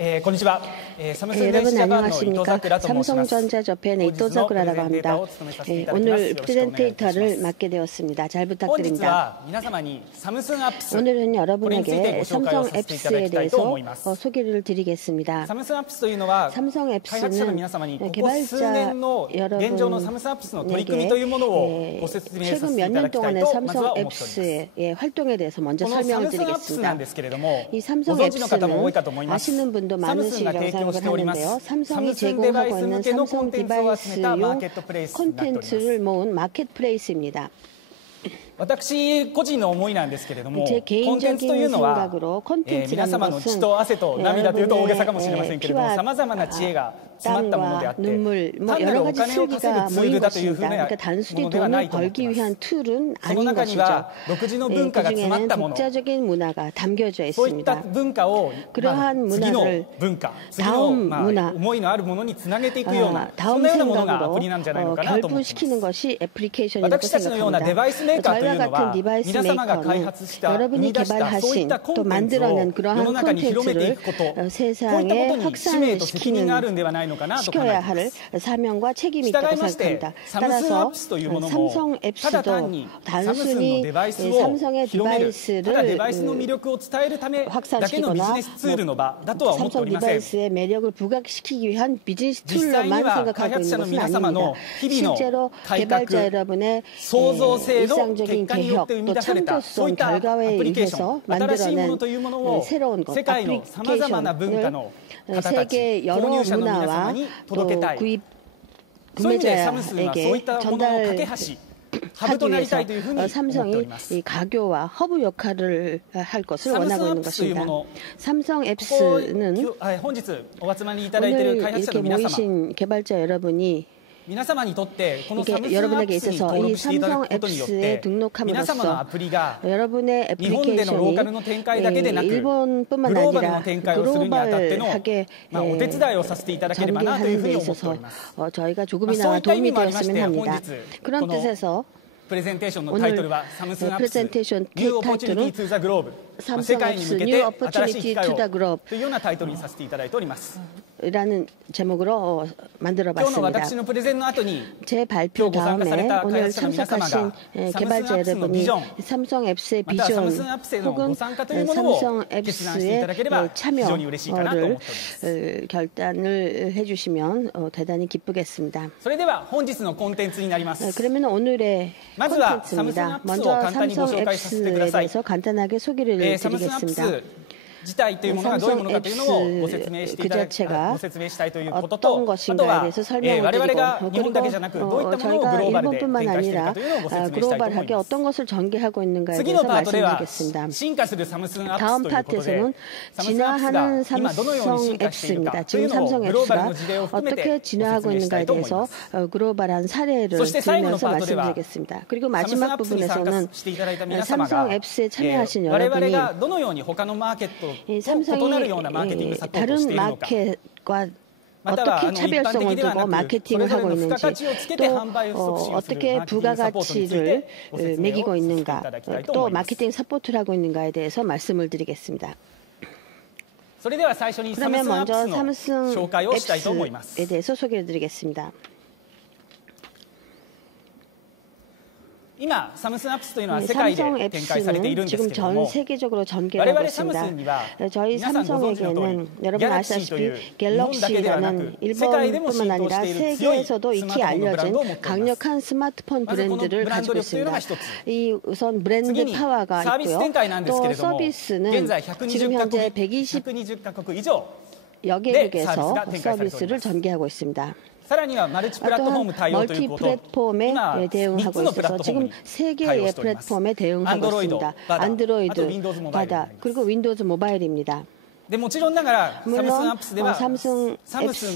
こんにちは。여러분 안녕하십니까? 삼성전자저편의 이토사쿠라라고 합니다. 오늘 프레젠테이터를 맡게 되었습니다. 잘 부탁드립니다. 오늘은 여러분에게 삼성 앱스에 대해서 소개를 드리겠습니다. 삼성 앱스는 개발자 여러분에게 최근 몇 년 동안의 삼성 앱스의 활동에 대해서 먼저 설명을 드리겠습니다. 이 삼성 앱스는 아시는 분도 많으시리라고 생각을 하는데요. 삼성이 제공하고 있는 삼성 디바이스용 콘텐츠를 모은 마켓플레이스입니다. 私個人の思いなんですけれども、제 コンテンツという 개인적인 のは、 생각으로 皆 콘텐츠라는 様の血と汗と涙というと大げさかもしれませんけれども、さまざまな知恵が詰まったものであって、 눈물, 単なる 여러 お 가지 金を稼ぐ 슬기가 ツー 모인 ルだという 것입니다. ふうな 그러니까 も 단순히 のではな 돈을 いと思ってい 벌기 ます。 위한 툴은 その 아닌 中に 것이죠. は独自の文化が詰まった 그중에는 もの、 독자적인 문화가 담겨져 そういった 있습니다. 文化を、그러한 次の 문화를 文化、次の、 다음 문화 思いのあるものにつなげていくような、そん 다음 なようなものがア 생각으로 プリなんじゃないのかなと思っています。 결부시키는 것이 애플리케이션이라고 私たちのようなデバイスメーカーという 생각합니다. の 저희와 は 같은 디바이스 皆様が開 메이커는 発した生み 여러분이 出したそういっ 개발하신 たコン 또 テンツを 만들어낸 世 그러한 の中に広めてい 콘텐츠를 くこと、こういった 세상에 ことに使命と責任がある 확산을 んではないのかなと考えて 시켜야 います。 할 사명과 책임이 従 있다고 いまして 생각합니다. サムスンアッ 따라서 プスというものも 삼성 ただ 앱스도 単にサムスンの 단순히 デバイスを 삼성의 広める、ただデバイスの 디바이스를 魅力を伝えるためだけのビジ 확산시키거나 ネスツールの場だとは思ってお 삼성 りません。 디바이스의 매력을 부각시키기 위한 비즈니스 実際に 툴로만 は 생각하고 開発者 있는 の 것은 皆様 아닙니다. の日々の 실제로 改革、 개발자 여러분의 創造性の 일상적인 結果によっ 개혁 て生み 또 出されたそうい 창조성 ったア 결과에 プリケーショ 의해서 ン、新しいもの 만들어낸 というものを 새로운 것, 世界のさまざまな文化の方たち、 세계 購 여러 入者の皆様 문화와 に届け 또 たい。 구입 そういう意味でサムスンはそういっ 구매자에게 たものの架け橋、ハブと 전달하기 なりた 위해서 いというふうに思ってお 삼성이 ります。 이 가교와 허브 역할을 할 것을 원하고 있는 것입니다. 삼성 ここ 앱스는 本日お集まりいただいている 오늘 開発者 이렇게 の皆様、 모이신 개발자 여러분이 皆様にとってこのサム 이게 スンアッ 여러분에게 プスに 있어서 登 이 録していただ 삼성 くことによっ 앱스에 て皆様のア 등록함으로써 プリが 여러분의 日本でのローカルの展開だけでなく 일본뿐만 グローバル 아니라 の展開をするにあたっての 글로벌하게 お手伝いをさせていただければなというふう 전개하는 に 데 思ってお 있어서 ります。 저희가 そう 조금이나마 いった意 도움이 味もありまし 되었으면 て、本 합니다. 日 그런 この 뜻에서 プレゼンテーションのタイトルはサムスンアップス 프레젠테이션 New Opportunity to the Globe、世界に向けて新しい機会をというようなタイトルにさせていただいております。 라는 제목으로 今日の 만들어봤습니다. 私のプレゼンの後に 제 발표 今日ご参加され 다음에 た開 오늘 発者の皆様 참석하신 が 개발자 여러분이 삼성 앱스의 またサム 비전 スンアップスへの 혹은 ご参加というものを 삼성 決断していただければ 앱스의 非常に嬉しいかなと思っております。 참여를 결단을 해주시면 대단히 기쁘겠습니다. それでは本日のコンテンツになります。 그러면 오늘의 まずは 콘텐츠입니다. 삼성 먼저 앱스를 간단히 삼성 고소kaiさせてくだ 앱스에 さい。 대해서 간단하게 소개를 サムスンアップス 드리겠습니다. 自体というものがどういうものかというのをご説明していただき、ご説明したいということと、 어떤 あと 것인가에 は 대해서 설명을 我々が 드리고 日本だけじゃなくどういったものをグロ 저희가 ーバルで展 일본뿐만 開している 아니라 かというのをご説明したいと思い 글로벌하게 ます。 어떤 것을 전개하고 있는가에 次 대해서 のパートでは 말씀드리겠습니다. 進化するサムスンアップス 다음 ということで、 파트에서는 サムスンアップスが 진화하는 今どのように 삼성 進化しているか 앱스입니다. という 지금 のを 삼성 グローバル 앱스가 の事例を含めて 어떻게 ご説 진화하고 明したい 있는가에 と思いま 대해서 す。 글로벌한 사례를 そして最後の 들으면서 パートでは 말씀드리겠습니다. 그리고 サムスンア 마지막 ップスに参加 부분에서는 していただいた皆様が 삼성 앱스에 참여하신 我々 여러분이 がどのように他のマーケットと異 삼성이 なるようなマーケティングサポートをして 다른 いるのか、 마켓과 または 어떻게 一般的 차별성을 では 두고 なくそれ 마케팅을 ぞれ 하고 の付加価 있는지 値をつけて販売を促 또 進をする 어떻게 マーケティングサポートについて 부가가치를 ご説明 매기고 をさせてい 있는가 ただきたいと 또 思います。 마케팅 서포트를 하고 있는가에 대해서 말씀을 드리겠습니다. それでは最初にサム 그러면 スンアップ 먼저 スの 삼성 紹介をしたいと思います。 앱스에 대해서 소개를 드리겠습니다. 今サムスンアップスというのは世界で 삼성 展開されているん 앱스는 ですけ 지금 れど 전 も、 세계적으로 我 전개하고 々サムス 있습니다. ンには 저희 皆さんご存知の通り 삼성에게는 ギャ 여러분 ラクシーという 아시다시피 日本だけではな 갤럭시라는 く世界でも浸 일본뿐만 透 아니라 している強いス 세계에서도 マー 익히 トフォンのブラン 알려진 ドを持っています。 강력한 스마트폰 まずこの 브랜드를 ブランド 가지고 力というのが 있습니다. 一つ。 이 우선 브랜드 次にサ 파워가 ービス 있고요. 展開なんですけ 또 れども、現 서비스는 在 지금 120 현재 カ国 120 120カ国以上 여객에서 서비스가展開されております。 서비스를 전개하고 있습니다. さらにはマルチプラットフォーム 또한 対応という 멀티 こと、 플랫폼에 今3 대응하고 つのプラッ 있어서 トフォーム 지금 に 세 対応 개의 しております。 플랫폼에 대응하고 안드로이드, 있습니다. 바다, 또 안드로이드, 윈도우즈 모바일 바다, 그리고 윈도우즈 모바일입니다. でもちろんながらサムスンアッ 물론 プスではサムスン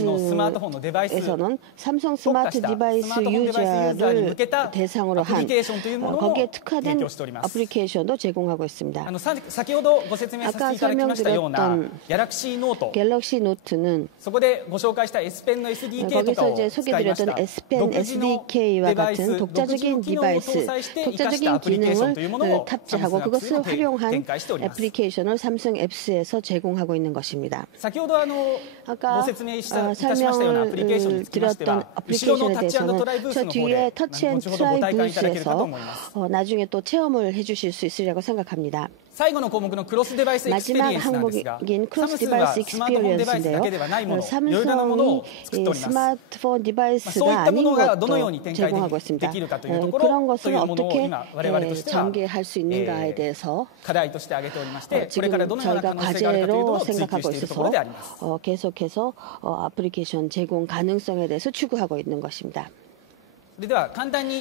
のスマートフォンのデバイス 앱스에서는 삼성 스마트 디바이스 유저를 대상으로 アプリ 한 ケーションというものも 거기에 提 특화된 供しております。 어플리케이션도 제공하고 있습니다. 先ほどご説明させていただきましたような 아까 ギャラクシーノート、 갤럭시 노트는 そこでご紹介した S ペンの SDK とか 거기서 を 이제 使いまし 소개드렸던 た Spen 独自の SDK와 デバイス、 같은 独自の 독자적인 機能を搭 디바이스, 載して生かした 독자적인 アプリケーションというもの 기능을 を 탑재하고 그것을 サムスンアップスに展 활용한 開しております。 애플리케이션을 삼성 앱스에서 제공하고 제공하고 있는 것입니다. 아까 설명을 드렸던 어플리케이션에 대해서는 저 뒤에 터치 앤 트라이 부스에서 나중에 또 체험을 해주실 수 있으리라고 생각합니다. 마지막 항목인 크로스 디바이스 익스피리언스인데요. 삼성이 스마트폰 디바이스가 아닌 것도 제공하고 있습니다. 그런 것을 어떻게 전개할 수 있는가에 대해서 지금 저희가 과제로 생각하고 있어서 계속해서 애플리케이션 제공 가능성에 대해서 추구하고 있는 것입니다.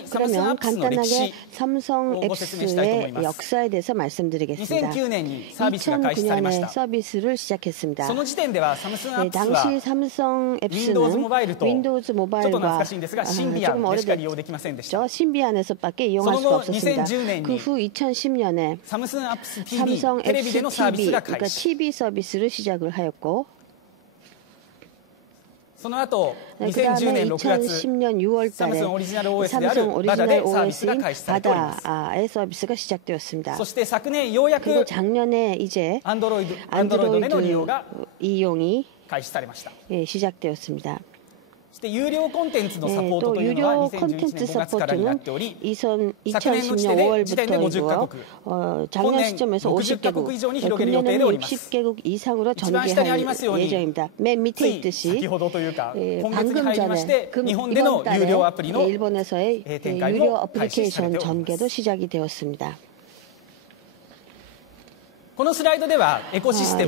그러면 간단하게 삼성 앱스의 역사에 대해서 말씀드리겠습니다. 2009년에 서비스를 시작했습니다. 당시 삼성 앱스는 윈도우즈 모바일과 조금 오래됐죠. 신비안에서밖에 이용할 수가 없었습니다. 그 후 2010년에 삼성 앱스 TV, 그러니까 TV 서비스를 시작을 하였고 그 다음에 2010년 6월 달에 삼성 오리지널 OS인 바다의 서비스가 시작되었습니다. 그리고 작년에 이제 안드로이드 이용이 시작되었습니다. 또 유료 콘텐츠 서포트는 2010년 5월부터이고요. 작년 시점에서 50개국, 금년에는 60개국 이상으로 전개할 예정입니다. 맨 밑에 있듯이 방금 전에 이번 달에 일본에서의 유료 애플리케이션 전개도 시작이 되었습니다.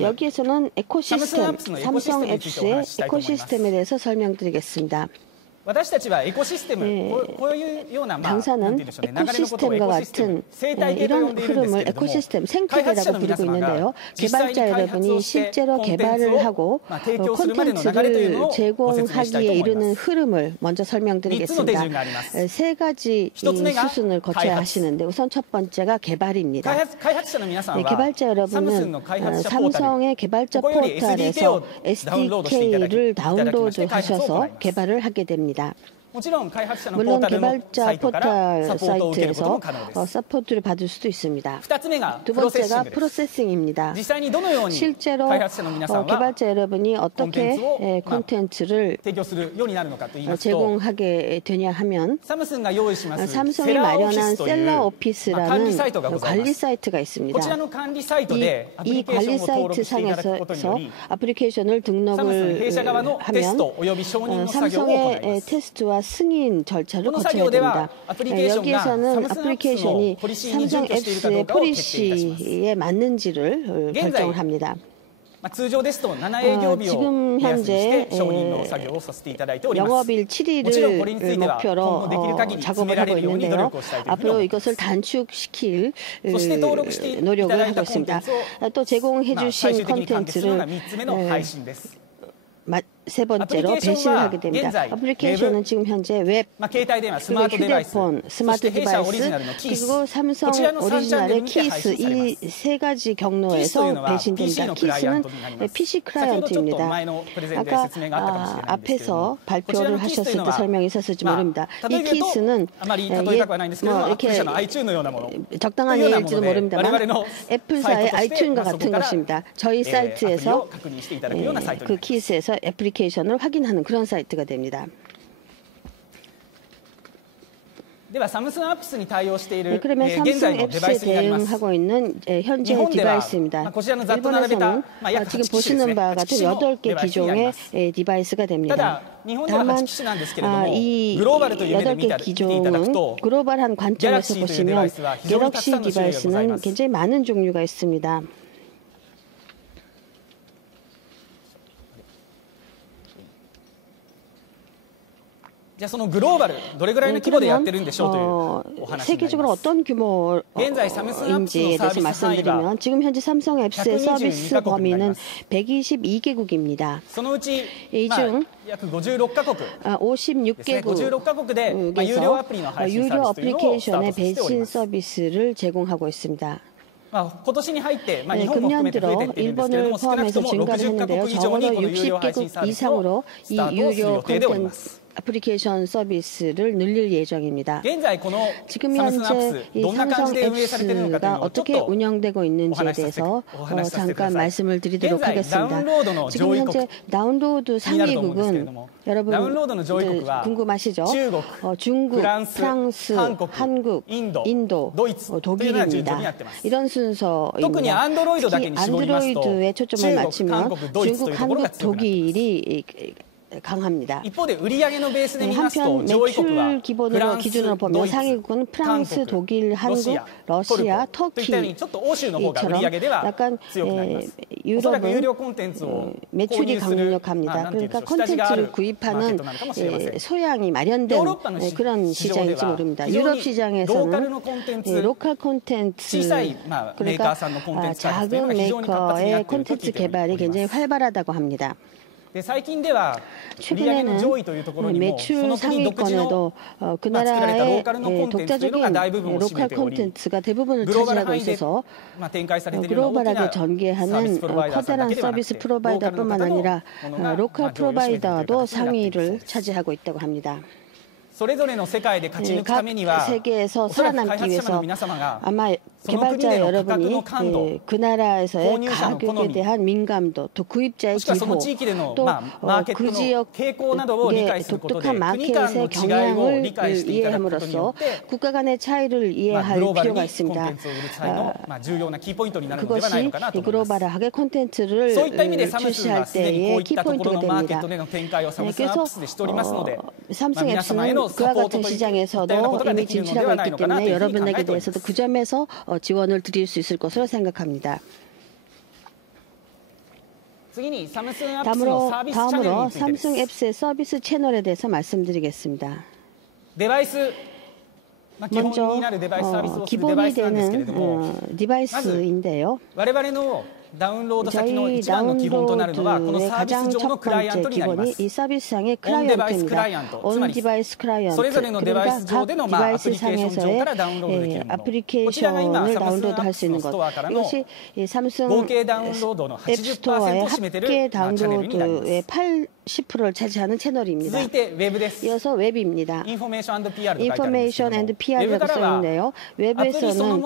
여기에서는 에코시스템, 삼성 앱스의 에코시스템에 대해서 설명드리겠습니다. 당사는 에코시스템과 같은 이런 흐름을 에코시스템, 생태계라고 부르고 있는데요. 개발자 여러분이 실제로 개발을 하고 콘텐츠를 제공하기에 이르는 흐름을 먼저 설명드리겠습니다. 세 가지 수순을 거쳐야 하시는데 우선 첫 번째가 개발입니다. 개발자 여러분은 삼성의 개발자 포털에서 SDK를 다운로드하셔서 개발을 하게 됩니다. 물론 개발자 포털 사이트에서 서포트를 받을 수도 있습니다. 두 번째가 프로세싱입니다. 실제로 개발자 여러분이 어떻게 콘텐츠를 제공하게 되냐 하면 삼성이 마련한 셀러 오피스라는 관리 사이트가 있습니다. 이 관리 사이트 상에서 애플리케이션을 등록을 하면 삼성의 테스트와 승인 절차를 거쳐야 됩니다. 여기에서는 애플리케이션이 삼성 앱스의 폴리시에 맞는지를 결정을 합니다. 지금 현재 영업일 7일을 목표로 작업을 하고 있는데요. 앞으로 이것을 단축시킬 노력을 하고 있습니다. 또 제공해 주신 콘텐츠를 세 번째로 배신을 하게 됩니다. 애플리케이션은 지금 현재 웹, 그리고 휴대폰, 스마트 디바이스, 그리고 삼성 오리지널의 키스 이 세 가지 경로에서 배신됩니다. 키스는 PC 클라이언트입니다. 아까 앞에서 발표를 하셨을 때 설명이 있었을지 모릅니다. 이 키스는 이렇게 적당한 예일지도 모릅니다만 애플사의 아이튠과 같은 것입니다. 저희 사이트에서 그 키스에서 애플리케이션을 확인하는 그런 사이트가 됩니다. 그러면 삼성 앱스에 대응하고 있는 현재 디바이스입니다. 일본에서는 지금 보시는 바와 같은 8개 기종의 디바이스가 됩니다. 다만 이 8개 기종은 글로벌한 관점에서 보시면 갤럭시 디바이스는 굉장히 많은 종류가 있습니다. 세계적으로 어떤 규모인지에 대해서 말씀드리면 지금 현재 삼성 앱스의 서비스 범위는 122개국입니다. 이 중 56개국에서 유료 애플리케이션의 배신 서비스를 제공하고 있습니다. 금년 들어 일본을 포함해서 증가를 했는데요. 적어도 60개국 이상으로 이 유료 콘텐츠 애플리케이션 서비스를 늘릴 예정입니다. 지금 현재 이 삼성 앱스가 어떻게 운영되고 있는지에 대해서 잠깐 말씀을 드리도록 하겠습니다. 지금 현재 다운로드 상위국은 여러분 궁금하시죠? 중국, 프랑스, 한국, 인도, 독일입니다. 이런 순서입니다. 특히 안드로이드에 초점을 맞추면 중국, 한국, 독일이 강합니다. 한편 매출 기준으로 보면 상위국은 프랑스, 독일, 한국, 러시아, 터키처럼 약간 유럽은 매출이 강력합니다. 그러니까 콘텐츠를 구입하는 소양이 마련된 그런 시장일지 모릅니다. 유럽 시장에서는 로컬 콘텐츠, 그러니까 작은 메이커의 콘텐츠 개발이 굉장히 활발하다고 합니다. 최근에는 매출 상위권에도 그 나라의 독자적인 로컬 콘텐츠가 대부분을 차지하고 있어서 글로벌하게 전개하는 커다란 서비스 프로바이더뿐만 아니라 로컬 프로바이더도 상위를 차지하고 있다고 합니다. 각 세계에서 살아남기 위해서 아마 개발자 여러분이 그 나라에서의 가격에 대한 민감도, 또 구입자의 기호, 또 그 지역의 독특한 마켓의 경향을 이해함으로써 국가 간의 차이를 이해할 필요가 있습니다. 그것이 글로벌하게 콘텐츠를 출시할 때의 키포인트가 됩니다. 그래서 삼성 앱스는 그와 같은 시장에서도 이미 진출하고 있기 때문에 여러분에게 대해서도 그 점에서 지원을 드릴 수 있을 것으로 생각합니다. 다음으로 삼성 앱스의 서비스 채널에 대해서 말씀드리겠습니다. 먼저 기본이 되는 디바이스인데요. 저희 다운로드의 가장 첫 번째 기본이 이 서비스상의 클라이언트입니다. 온 디바이스 클라이언트, 그러니까 각 디바이스 상에서의 애플리케이션을 다운로드할 수 있는 것. 이것이 삼성 앱스토어의 합계 다운로드의 80%를 차지하는 채널입니다. 이어서 웹입니다. 인포메이션 앤드 PR이라고 써있는데요. 웹에서는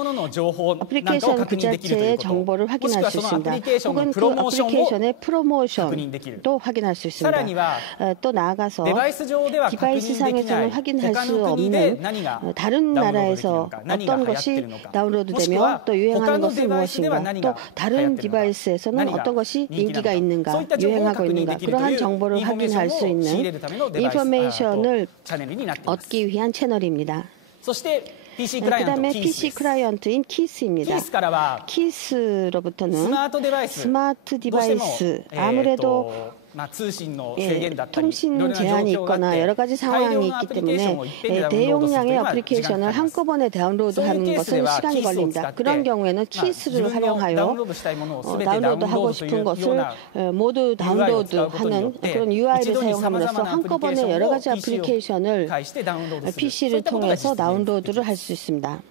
애플리케이션 그 자체의 정보를 확인할 수 있습니다. 혹은 그 애플리케이션의 프로모션도 확인할 수 있습니다. 또 나아가서 디바이스 상에서는 확인할 수 없는 다른 나라에서 어떤 것이 다운로드되며 또 유행하는 것은 무엇인가, 또 다른 디바이스에서는 어떤 것이 인기가 있는가, 유행하고 있는가, 그러한 정보를 확인할 수 있는 인포메이션을 얻기 위한 채널입니다. 그 다음에 PC 클라이언트인 키스입니다. 키스로부터는 스마트 디바이스, 아무래도 통신 제한이 있거나 여러 가지 상황이 있기 때문에 대용량의 애플리케이션을 한꺼번에 다운로드하는 것은 시간이 걸립니다. 그런 경우에는 키스를 활용하여 다운로드하고 싶은 것을 모두 다운로드하는 그런 UI를 사용함으로써 한꺼번에 여러 가지 애플리케이션을 PC를 통해서 다운로드를 할 수 있습니다.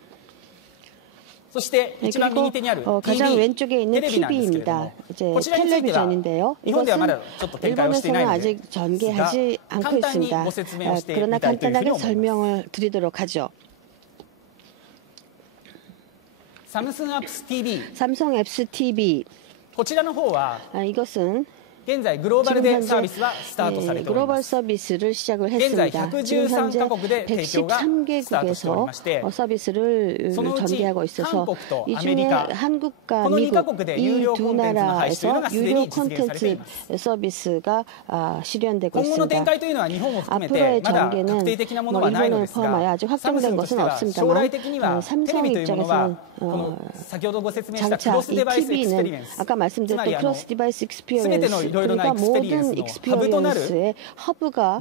그리고 가장 왼쪽에 있는 TV입니다. 이제 텔레비전인데요. 이것은 일본에서는 아직 전개하지 않고 있습니다. 그러나 간단하게 설명을 드리도록 하죠. 삼성 앱스 TV. 이것은 지금 현재 글로벌 서비스를 시작을 했습니다. 지금 현재 113개국에서 서비스를 전개하고 있어서 이 중에 한국과 미국 이 두 나라에서 유료 콘텐츠 서비스가 실현되고 있습니다. 앞으로의 전개는 일본을 포함하여 아직 확정된 것은 없습니다만 삼성 입장에서는 장차 이 TV는 아까 말씀드렸던 크로스 디바이스 익스피리언스, 그러니까 모든 익스피리언스의 허브가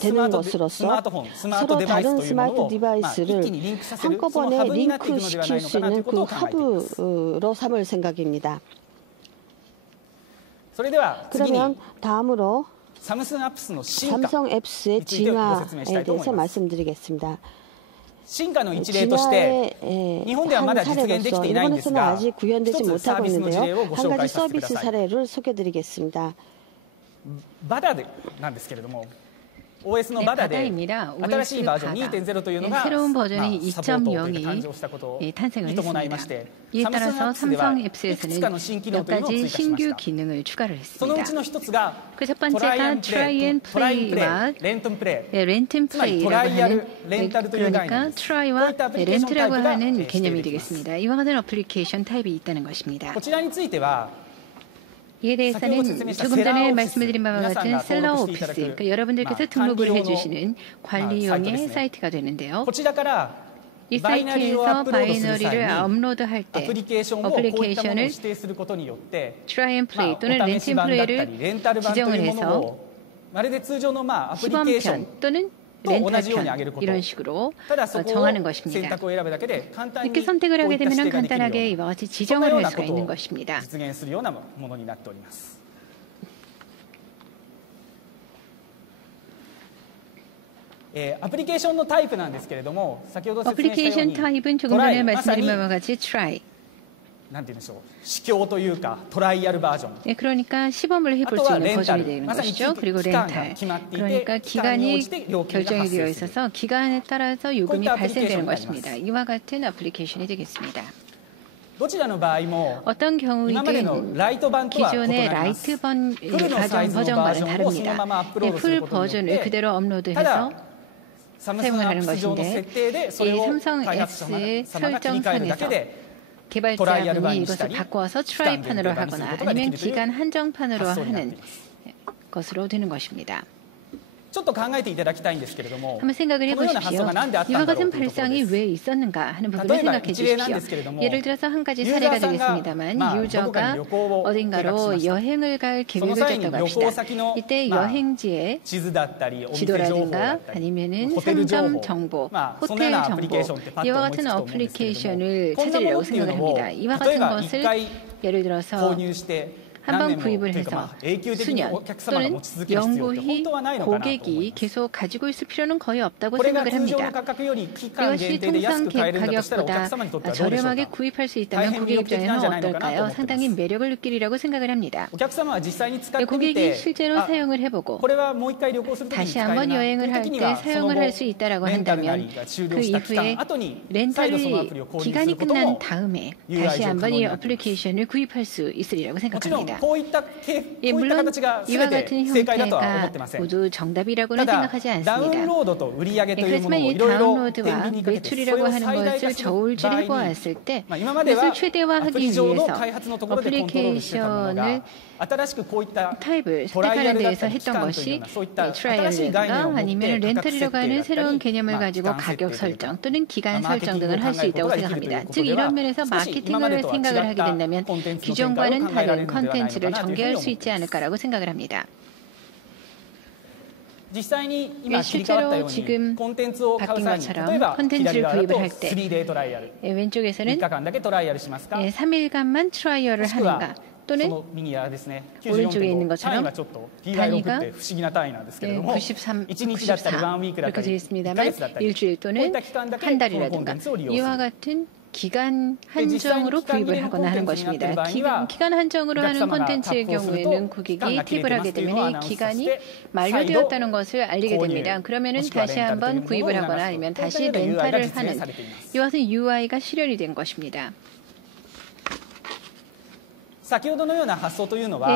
되는 것으로서 서로 다른 스마트 디바이스를 한꺼번에 링크시킬 수 있는 그 허브로 삼을 생각입니다. 그러면 다음으로 삼성 앱스의 진화에 대해서 말씀드리겠습니다. 진화의 한 사례로서 일본에서는 아직 구현되지 못하고 있는데요. 한 가지 서비스 사례를 소개해드리겠습니다. OS のバダで新しいバージョン 2.0 というのがサポートというか誕生したことに伴いまして、サムスンアップスではいくつかの新機能というのを追加しました。そのうちの一つがトライアンプレイ、トラインプレイ、レントンプレイ、つまりトライアル、レンタルという概念です。こういったアプリケーションタイプが개념이 되겠습니다. 이와 같은 어플리케이션 타입이 있다는 것입니다. こちらについては 이에 대해서는 조금 전에 말씀드린 바와 같은 셀러 오피스, 그러니까 여러분들께서 등록을 해주시는 관리용의 사이트가 되는데요. 이 사이트에서 바이너리를 업로드할 때 어플리케이션을 트라이 앤 플레이 또는 렌트 앤 플레이를 지정을 해서 시범편 또는 렌탈편 이런 식으로 정하는 것입니다. 이렇게 선택을 하게 되면 간단하게 이와 같이 지정을 할 수가 있는 것입니다. アプリケーションのタイプなんですけれども、先ほど説明したように 어플리케이션 타입은 조금 전에 말씀드린 바와 같이 try. なんて言うんでしょう、試供というかトライアルバージョン。 그러니까 시범을 해볼 수 있는 버전이 되는 것이죠. 그리고 렌탈. 그러니까 기간이 결정이 되어 있어서 기간에 따라서 요금이 발생되는 것입니다. 이와 같은 어플리케이션이 되겠습니다. どちらの場合も 어떤 경우이든 기존의 라이트 버전과는 다릅니다. 풀 버전을 그대로 업로드해서 사용을 하는 것인데 이 삼성 S의 설정판에서 개발자분이 이것을 바꿔서 트라이판으로 하거나 아니면 기간 한정판으로 하는 것으로 되는 것입니다. 한번 생각을 해보십시오. 이와 같은 발상이 왜 있었는가 하는 부분을 생각해 주십시오. 예를 들어서 한 가지 사례가 되겠습니다만 유저가 어딘가로 여행을 갈 계획을 짰다고 합시다. 이때 여행지에 지도라든가 아니면은 상점 정보, 호텔 정보 이와 같은 어플리케이션을 찾으려고 생각을 합니다. 이와 같은 것을 예를 들어서 한번 구입을 해서 수년 또는 영구히 고객이 계속 가지고 있을 필요는 거의 없다고 생각을 합니다. 이것이 통상 가격보다 저렴하게 구입할 수 있다면 고객 입장에는 어떨까요? 상당히 매력을 느끼리라고 생각을 합니다. 고객이 실제로 사용을 해보고 다시 한번 여행을 할 때 사용을 할 수 있다고 한다면 그 이후에 렌탈이 기간이 끝난 다음에 다시 한번 이 어플리케이션을 구입할 수 있으리라고 생각합니다. 물론 이와 같은 형태가 모두 정답이라고는 생각하지 않습니다. 그렇지만 이 다운로드와 매출이라고 하는 것을 저울질해 보았을 때 이것을 최대화하기 위해서 어플리케이션을 타입을 선택하는 데에서 했던 것이 트라이얼이라든가 아니면 렌탈이라고 하는 새로운 개념을 가지고 가격 설정 또는 기간 설정 등을 할 수 있다고 생각합니다. 즉 이런 면에서 마케팅을 생각을 하게 된다면 기존과는 다른 컨텐츠를 전개할 수 있지 않을까라고 생각을 합니다. 실제로 지금 바뀐 것처럼 콘텐츠를 구입을 할 때 왼쪽에서는 3일간만 트라이얼을 하는가 또는 오른쪽에 있는 것처럼 단위가 93 이렇게 되어 있습니다만 일주일 또는 한 달이라든가 이와 같은 기간 한정으로 구입을 하거나 하는 것입니다. 기간 한정으로 하는 콘텐츠의 경우에는 고객이 팁을 하게 되면 이 기간이 만료되었다는 것을 알리게 됩니다. 그러면 다시 한번 구입을 하거나 아니면 다시 렌탈을 하는 이와 같은 UI가 실현이 된 것입니다.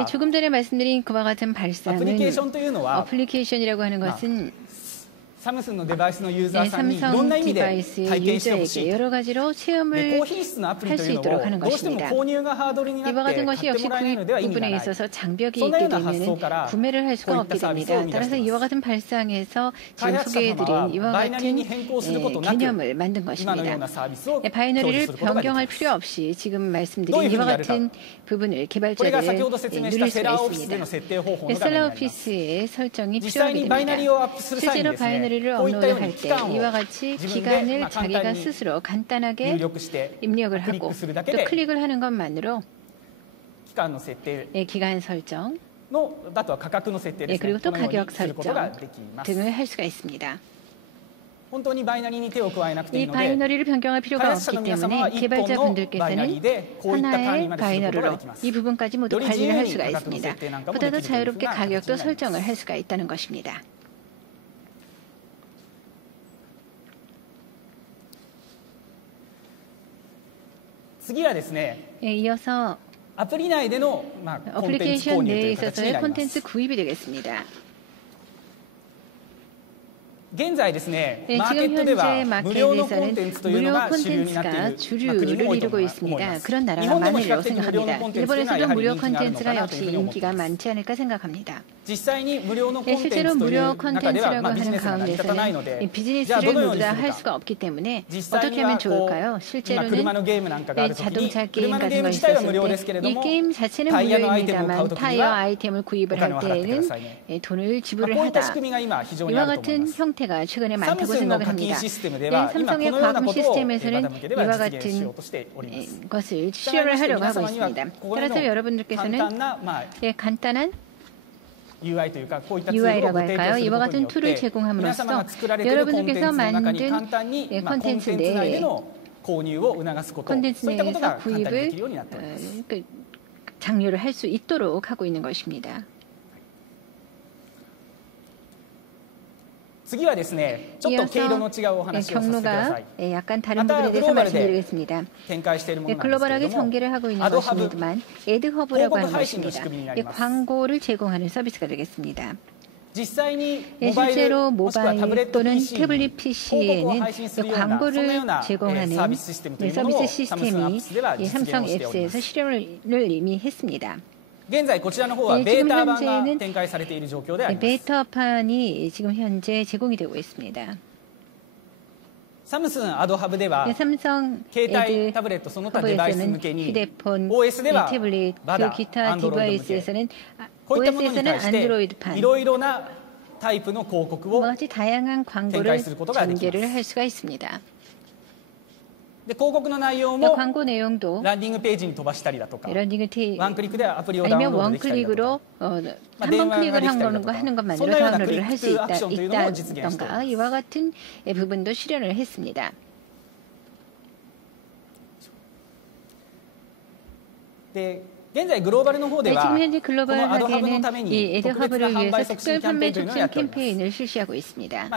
조금 전에 말씀드린 그와 같은 발상은 어플리케이션이라고 하는 것은 삼성 디바이스의 유저에게 여러 가지로 체험을 할 수 있도록 하는 것입니다. 이와 같은 것이 역시 구입 부분에 있어서 장벽이 있게 되면 구매를 할 수가 없게 됩니다. 따라서 이와 같은 발상에서 지금 소개해드린 이와 같은 개념을 만든 것입니다. 바이너리를 변경할 필요 없이 지금 말씀드린 이와 같은 부분을 개발자들이 누릴 수가 있습니다. 셀러 오피스의 설정이 필요하게 됩니다. 실제로 바이너리를 업로드할 때 이와 같이 기간을 자기가 스스로 간단하게 입력을 하고 또 클릭을 하는 것만으로 기간 설정 그리고 또 가격 설정 등을 할 수가 있습니다. 이 바이너리를 변경할 필요가 없기 때문에 개발자분들께서는 하나의 바이너리로 이 부분까지 모두 관리를 할 수가 있습니다. 보다 더 자유롭게 가격도 설정을 할 수가 있다는 것입니다. 이어서 어플리케이션 내에 있어서의 콘텐츠 구입이 되겠습니다. 지금 현재 마켓에서는 무료 콘텐츠가 주류를 이루고 있습니다. 그런 나라가 많으리라고 생각합니다. 일본에서도 무료 콘텐츠가 역시 인기가 많지 않을까 생각합니다. 실제로 무료 콘텐츠라고 하는 가운데서는 비즈니스를 모두 다 할 수가 없기 때문에 어떻게 하면 좋을까요? 실제로는 자동차 게임 같은 거 있었을 때 이 게임 자체는 무료입니다만 타이어 아이템을 구입을 할 때에는 돈을 지불을 하다. 이와 같은 형태가 최근에 많다고 생각을 합니다. 삼성의 과금 시스템에서는 이와 같은 것을 실현을 하려고 하고 있습니다. 따라서 여러분들께서는 간단한 UI라고 할까요? 이와 같은 툴을 제공함으로써 여러분들께서 만든 콘텐츠 내에서 구입을 장려를 할 수 있도록 하고 있는 것입니다. 경로가 약간 다른 부분에 대해서 말씀드리겠습니다. 글로벌하게 전개를 하고 있는 것입니다만 애드허브라고 하는 것입니다. 광고를 제공하는 서비스가 되겠습니다. 실제로 모바일 또는 태블릿 PC에는 광고를 제공하는 서비스 시스템이 삼성 앱스에서 실현을 이미 했습니다. 지금 현재는 베이터판이 지금 현재 제공이 되고 있습니다. 삼성 애드허브에서는 휴대폰, 태블릿, 그 기타 디바이스에서는 OS에서는 안드로이드판 뭐지 다양한 광고를 전개를 할 수가 있습니다. 광고 내용도 랜딩 아니면 원클릭으로 한 번 클릭을 하는 것만으로 다운로드를 할 수 있다던가 이와 같은 부분도 실현을 했습니다. 지금 현재 글로벌하게는 이 애드허브를 위해서 특별 판매 촉진 캠페인을 실시하고 있습니다.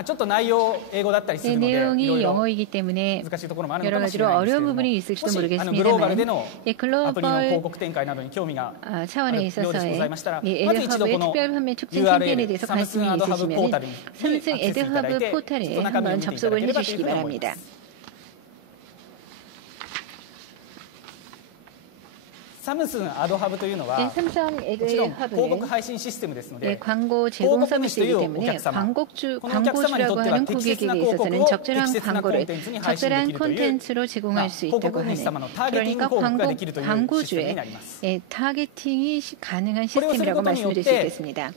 내용이 영어이기 때문에 여러 가지로 어려운 부분이 있을지도 모르겠습니다만 글로벌 차원에 있어서의 애드허브의 특별 판매 촉진 캠페인에 대해서 관심이 있으시면 삼성 애드허브 포털에 한번 접속을 해주시기 바랍니다. 삼성 애드허브는 광고 제공 서비스이기 때문에 광고주라고 하는 고객에게 있어서는 적절한 광고를 적절한 콘텐츠로 제공할 수 있다고 하는 그러니까 광고주의 타겟팅이 가능한 시스템이라고 말씀드릴 수 있겠습니다.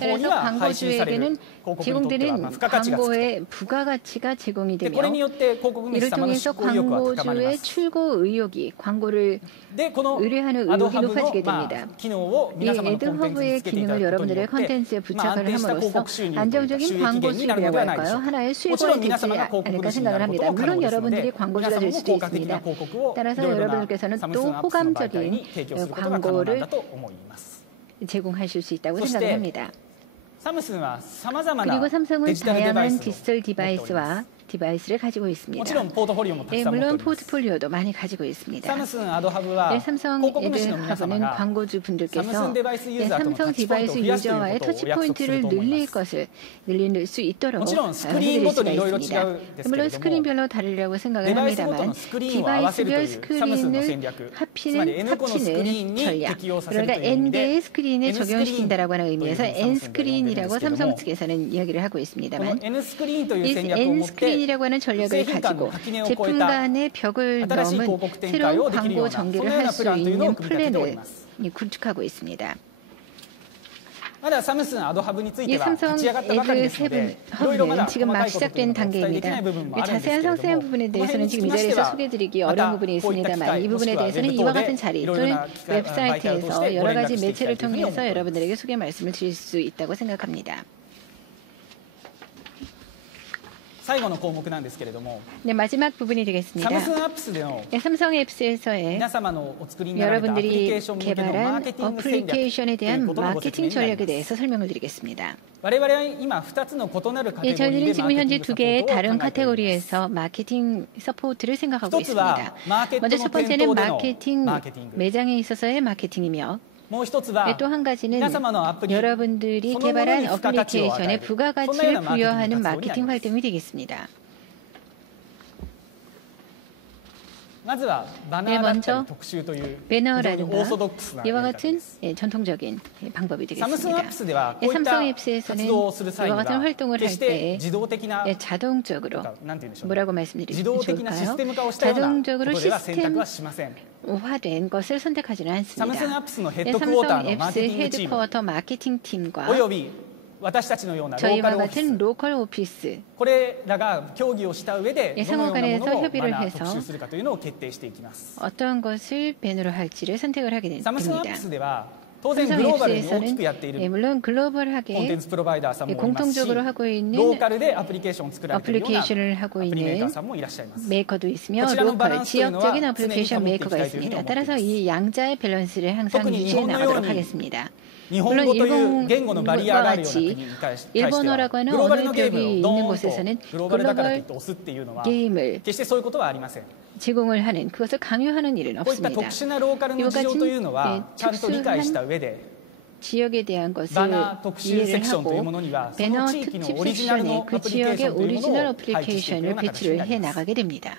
따라서 광고주에게는 제공되는 광고의 부가가치가 제공이 되며 이를 통해서 광고주의 출고 의욕이 광고를 의뢰하는 의욕이 높아지게 됩니다. 이 애드허브의 기능을 여러분들의 컨텐츠에 부착을 함으로써 안정적인 광고 수입이라고 할까요? 하나의 수익원이 되지 않을까 생각을 합니다. 물론 여러분들이 광고주가 될 수도 있습니다. 따라서 여러분들께서는 또 호감적인 광고를 제공하실 수 있다고 생각을 합니다. 그리고 삼성은 다양한 디지털 디바이스를 가지고 있습니다. 물론 포트폴리오도 많이 가지고 있습니다. 삼성 애드허브는 광고주 분들께서 삼성 디바이스 유저와의 터치포인트를 늘릴 수 있도록 해드릴 수가 있습니다. 물론 스크린별로 다르려고 생각을 합니다만 디바이스별 스크린을 합치는 전략 그러니까 N개의 스크린에 적용시킨다라고 하는 의미에서 N스크린이라고 삼성 측에서는 이야기를 하고 있습니다만 N스크린 이라고 하는 전략을 가지고 제품 간의 벽을 넘은 새로운 광고 전개를 할 수 있는 플랜을 구축하고 있습니다. 삼성 애드허브는 지금 막 시작된 단계입니다. 자세한 상세한 부분에 대해서는 지금 이 자리에서 소개해드리기 어려운 부분이 있습니다만 이 부분에 대해서는 이와 같은 자리 또는 웹사이트에서 여러 가지 매체를 통해서 여러분들에게 소개 말씀을 드릴 수 있다고 생각합니다. 最後の項目なんですけれども、 네, 마지막 부분이 되겠습니다. 삼성 앱스에서의 여러분들이 개발한 어플리케이션에 대한 마케팅 전략에 대해서 설명을 드리겠습니다. 예, 저희는 지금 현재 두 개의 다른 카테고리에서 마케팅 서포트를 생각하고 있습니다. 먼저 첫 번째는 마케팅, 매장에 있어서의 마케팅이며, 또 한 가지는 여러분들이 개발한 어플리케이션에 부가가치를 부여하는 마케팅 활동이 되겠습니다. 네, 먼저 배너라든가 이와 같은 전통적인 방법이 되겠습니다. 삼성 앱스에서는 이와 같은 활동을 할 때 자동적으로 뭐라고 말씀드리면 좋을까요? 자동적으로 시스템화된 것을 선택하지는 않습니다. 삼성 앱스 헤드쿼터 마케팅 팀과 저희와 같은 로컬 오피스 상호 간에서 협의를 해서 어떤 것을 배너로 할지를 선택을 하게 됩니다. 삼성 앱스에서는 물론 글로벌하게 공통적으로 하고 있는 어플리케이션을 하고 있는 메이커도 있으며 로컬, 지역적인 어플리케이션 메이커가 있습니다. 따라서 이 양자의 밸런스를 항상 유지해 나가도록 하겠습니다. 물론 일본과 같이 일본어라고 하는 언어의 벽이 있는 곳에서는 글로벌 게임을 제공을 하는, 그것을 강요하는 일은 없습니다. 이와 같은 특수한 지역에 대한 것을 이해를 하고 배너 특집 섹션에 그 지역의 오리지널 어플리케이션을 배치를 해나가게 됩니다.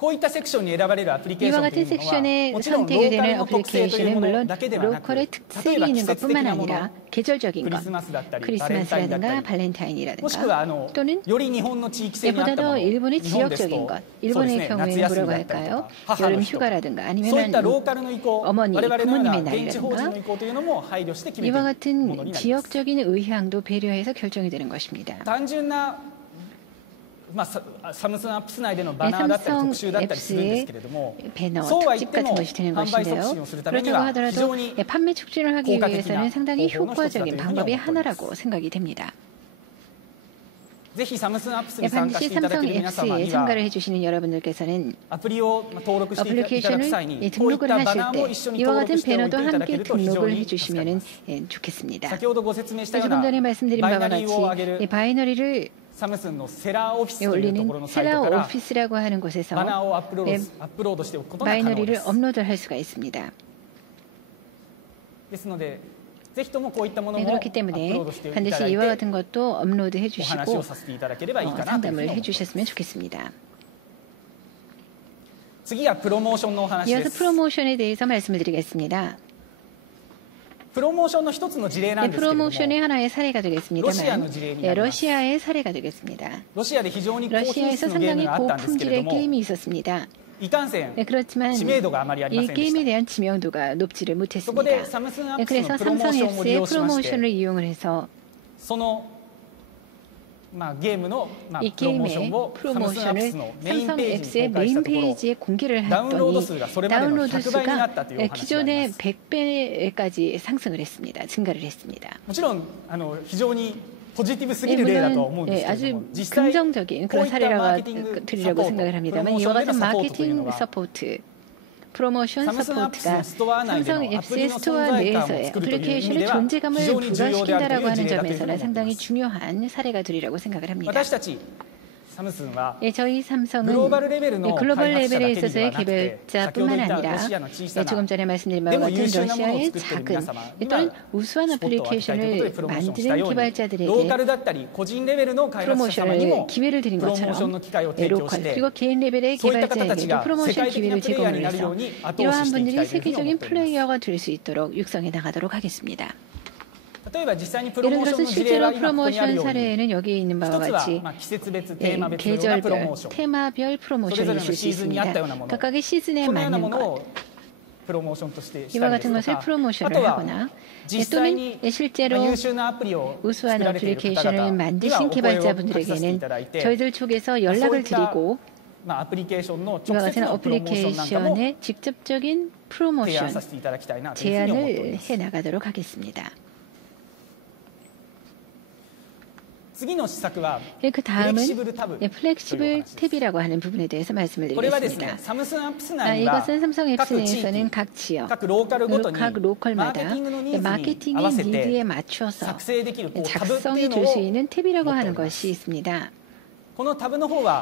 이와 같은 섹션에 선택이 되는 어플리케이션은 물론 로컬의 특색이 있는 것뿐만 아니라 계절적인 것, 크리스마스라든가 발렌타인이라든가 또는 보다 더 일본의 지역적인 것, 일본의 경우에는 뭐라고 할까요? 여름 휴가라든가 아니면 어머니, 부모님의 날이라든가 이와 같은 지역적인 의향도 배려해서 결정이 되는 것입니다. 삼성 앱스의 배너, 특집 같은 것이 되는 것인데요. 그렇다고 하더라도 판매 촉진을 하기 위해서는 상당히 효과적인 방법의 하나라고 생각이 됩니다. 반드시 삼성 앱스에 참가를 해주시는 여러분들께서는 어플리케이션을 등록을 하실 때 이와 같은 배너도 함께 등록을 해주시면 좋겠습니다. 조금 전에 말씀드린 바와 같이 바이너리를 올리는 셀러 오피스라고 하는 곳에서 바이너리를 업로드할 수가 있습니다. 그렇기 때문에 반드시 이와 같은 것도 업로드해 주시고 상담을 해주셨으면 좋겠습니다. 이어서 프로모션에 대해서 말씀을 드리겠습니다. 프로모션의 하나의 사례가 되겠습니다만 러시아의 사례가 되겠습니다. 러시아에서 상당히 고품질의 게임이 있었습니다. 그렇지만 이 게임에 대한 지명도가 높지를 못했습니다. 그래서 삼성 앱스의 프로모션을 이용을 해서 이 게임의 프로모션을 삼성 앱스의 메인 페이지에 공개를 했더니 다운로드 수가 기존의 100배까지 상승을 했습니다. 증가를 했습니다. 물론 아주 긍정적인 그런 사례라고 드리려고 생각을 합니다만 이와 같은 마케팅 서포트, 프로모션 서포트가 삼성 앱스의 스토어 내에서의 어플리케이션의 존재감을 부각시킨다라고 하는 점에서는 상당히 중요한 사례가 되리라고 생각을 합니다. 저희 삼성은 글로벌 레벨에 있어서의 개발자뿐만 아니라 조금 전에 말씀드린 바와 같은 러시아의 작은 또는 우수한 어플리케이션을 만드는 개발자들에게 프로모션을 기회를 드린 것처럼 로컬 그리고 개인 레벨의 개발자에게도 프로모션 기회를 제공을 해서 이러한 분들이 세계적인 플레이어가 될 수 있도록 육성해 나가도록 하겠습니다. 예를 들어서 실제로 프로모션 사례에는 여기에 있는 바와 같이 계절별, 테마별 프로모션이 있을 수 있습니다. 각각의 시즌에 맞는 것, 이와 같은 것을 프로모션을 하거나 또는 실제로 우수한 어플리케이션을 만드신 개발자분들에게는 저희들 쪽에서 연락을 드리고 이와 같은 어플리케이션의 직접적인 프로모션 제안을 해나가도록 하겠습니다. 그 다음은 플렉시블 탭이라고 하는 부분에 대해서 말씀을 드리겠습니다. 이것은 삼성 앱스 내에서는 각 지역, 각 로컬마다 마케팅의 니드에 맞춰서 작성해 줄 수 있는 탭이라고 하는 것이 있습니다.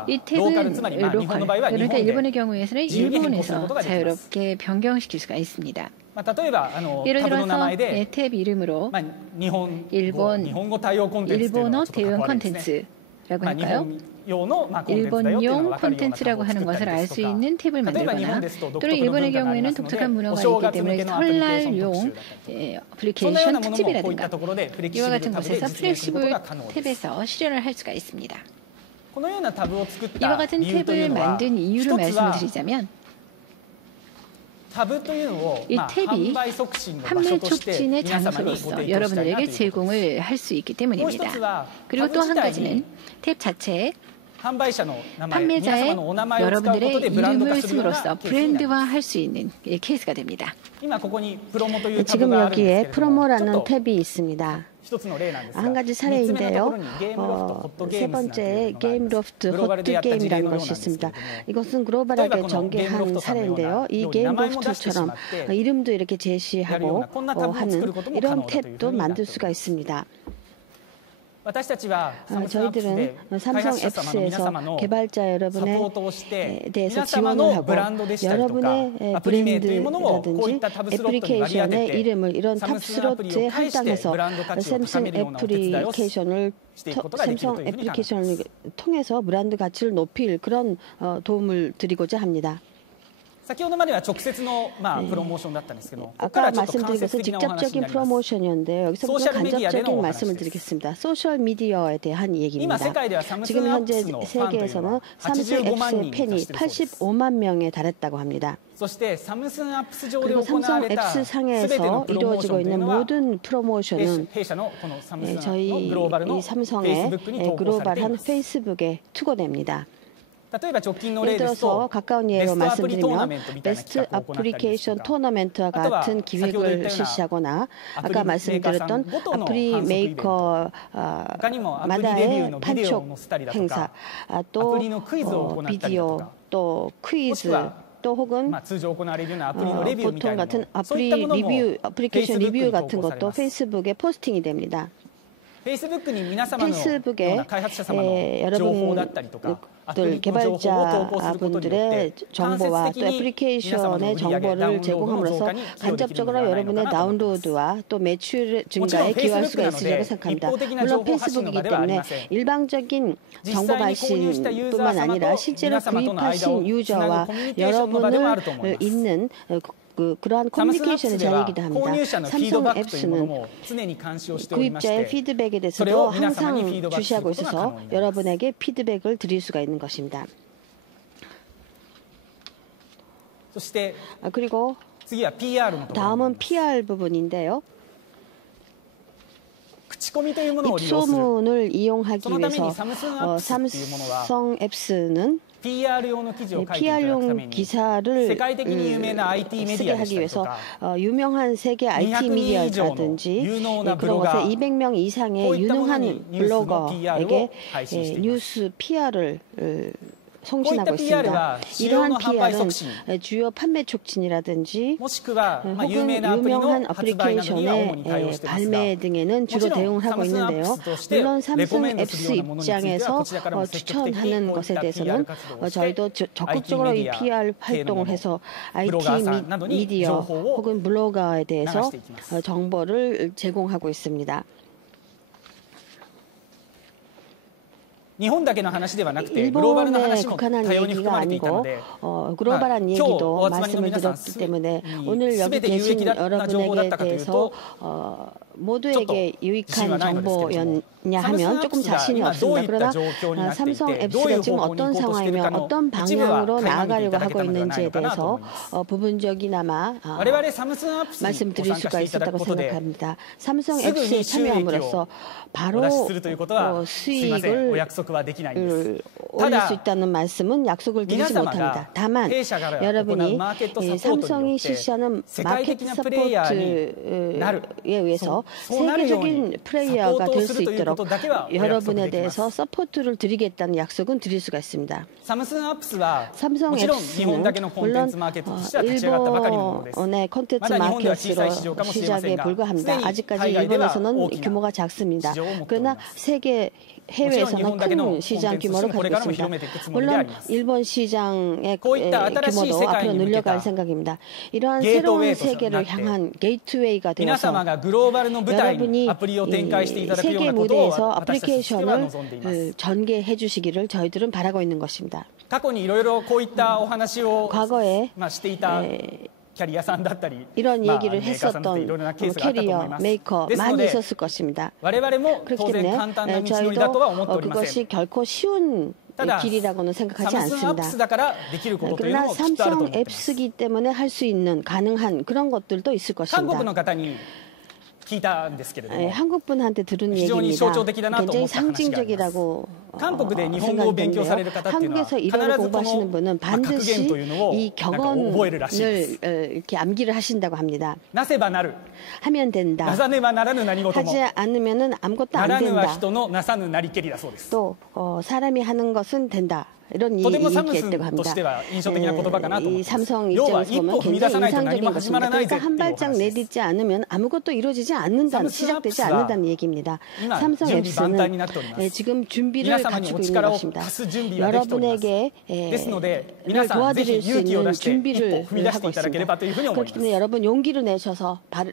이 탭은 로컬, 그러니까 일본의 경우에서는 일본에서 자유롭게 변경시킬 수가 있습니다. 예를 들어서 탭 이름으로 일본어 대응 콘텐츠라고 할까요? 일본용 콘텐츠라고 하는 것을 알 수 있는 탭을 만들거나 또는 일본의 경우에는 독특한 문화가 있기 때문에 설날용 어플리케이션 특집이라든가 이와 같은 곳에서 플렉시블 탭에서 실현을 할 수가 있습니다. 이와 같은 탭을 만든 이유를 말씀을 드리자면 이 탭이 판매 촉진의 장소로서 여러분들에게 제공을 할 수 있기 때문입니다. 그리고 또 한 가지는 탭 자체에 판매자의 여러분들의 이름을 씀으로써 브랜드화할 수 있는 케이스가 됩니다. 지금 여기에 프로모라는 탭이 있습니다. 한 가지 사례인데요. 세 번째 게임로프트 헛게임이라는 것이 있습니다. 이것은 글로벌하게 전개한 사례인데요. 이 게임로프트처럼 이름도 이렇게 제시하고 하는 이런 탭도 만들 수가 있습니다. 저희들은 삼성 앱스에서 개발자 여러분에 대해서 지원을 하고 여러분의 브랜드라든지 애플리케이션의 이름을 이런 탑스로트에 할당해서 삼성 애플리케이션을 통해서 브랜드 가치를 높일 그런 도움을 드리고자 합니다. 아까 말씀드린 것은 직접적인 프로모션이었는데요. 여기서부터 간접적인 말씀을 드리겠습니다. 소셜 미디어에 대한 얘기입니다. 지금 현재 세계에서는 삼성 앱스의 팬이 85만 명에 달했다고 합니다. 그리고 삼성 앱스 상에서 이루어지고 있는 모든 프로모션은 저희 이 삼성의 글로벌한 페이스북에 투고됩니다. 예를 들어서 가까운 예로 말씀드리면 베스트 애플리케이션 토너먼트와 같은 기획을 실시하거나 아까 말씀드렸던 아프리 메이커마다의 판촉 행사, 또 비디오, 또 퀴즈, 또 혹은 보통 같은 애플리케이션 리뷰 같은 것도 페이스북에 포스팅이 됩니다. 페이스북에 여러분들 개발자분들의 정보와 또 애플리케이션의 정보를 제공함으로써 간접적으로 여러분의 다운로드와 또 매출 증가에 기여할 수가 있으리라고 생각합니다. 물론 페이스북이기 때문에 일방적인 정보 발신뿐만 아니라 실제로 구입하신 유저와 여러분을 잇는 그러한 커뮤니케이션의 자리이기도 합니다. 삼성 앱스는 구입자의 피드백에 대해서도 항상 주시하고 있어서 여러분에게 피드백을 드릴 수가 있는 것입니다. 그리고 다음은 PR 부분인데요. 입소문을 이용하기 위해서 삼성 앱스는 PR용 기사를 쓰게 하기 위해서 유명한 세계 IT 미디어라든지 그런 것에 200명 이상의 유능한 블로거에게 뉴스 PR을 송신하고 있습니다. 이러한 PR은 주요 판매 촉진이라든지 혹은 유명한 애플리케이션의 발매 등에는 주로 대응을 하고 있는데요. 물론 삼성 앱스 입장에서 추천하는 것에 대해서는 저희도 적극적으로 이 PR 활동을 해서 IT 미디어 혹은 블로거에 대해서 정보를 제공하고 있습니다. 일본에 국한한 얘기가 아니고 글로벌한 얘기도 말씀을 드렸기 때문에 오늘 여기 계신 여러분에게 대해서 모두에게 유익한 정보였냐 하면 조금 자신이 없습니다. 그러나 삼성 앱스가 지금 어떤 상황이며 어떤 방향으로 나아가려고 하고 있는지에 대해서 부분적이나마 말씀드릴 수가 있었다고 생각합니다. 삼성 앱스에 참여함으로써 바로 수익을 올릴 수 있다는 말씀은 약속을 드리지 못합니다. 다만 여러분이 삼성이 실시하는 마켓 서포트에 의해서 세계적인 플레이어가 될 수 있도록 여러분에 대해서 서포트를 드리겠다는 약속은 드릴 수가 있습니다. 삼성 앱스는 물론 일본의 콘텐츠 마켓으로 시작에 불과합니다. 아직까지 일본에서는 규모가 작습니다. 그러나 해외에서는 큰 시장 규모를 가지고 있습니다. 물론 일본 시장의 규모도 앞으로 늘려갈 생각입니다. 이러한 새로운 세계를 향한 게이트웨이가 되어서 여러분이 세계 무대에서 애플리케이션을 전개해 주시기를 저희들은 바라고 있는 것입니다. 과거에 이런 얘기를 했었던 캐리어, 메이커 많이 있었을 것입니다. 그렇기 때문에 저희도 그것이 결코 쉬운 길이라고는 생각하지 않습니다. 그러나 삼성 앱스기 때문에 할 수 있는 가능한 그런 것들도 있을 것입니다. 한국분한테 들은 얘기입니다. 굉장히 상징적이라고 생각되는데요. 한국에서 일어를 공부하시는 분은 반드시 이 격언을 이렇게 암기를 하신다고 합니다. 하면 된다. 하지 않으면 아무것도 안 된다. 또 사람이 하는 것은 된다. 이런 얘기가 있다고 합니다. 이 삼성 입장에서 보면 굉장히 인상적인 것입니다. 그러니까 한 발짝 내딛지 않으면 아무것도 이루어지지 않는다는, 시작되지 않는다는 얘기입니다. 삼성 앱스는 지금 준비를 갖추고 있는 것입니다. 여러분에게 이를 도와드릴 수 있는 준비를 하고 있습니다. 그렇기 때문에 여러분 용기를 내셔서 한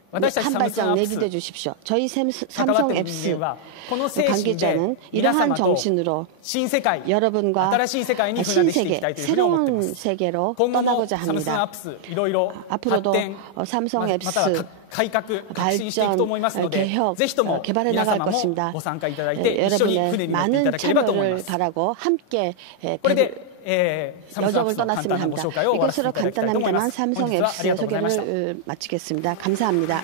발짝 내딛어 주십시오. 저희 삼성 앱스 관계자는 이러한 정신으로 여러분과 신세계, 새로운 세계로 떠나고자 합니다. 앞으로도 삼성 앱스 발전, 개혁, 개발해 나갈 것입니다. 여러분의 많은 참여를 바라고 함께 여정을 떠났으면 합니다. 이것으로 간단합니다만 삼성 앱스 소개를 마치겠습니다. 감사합니다.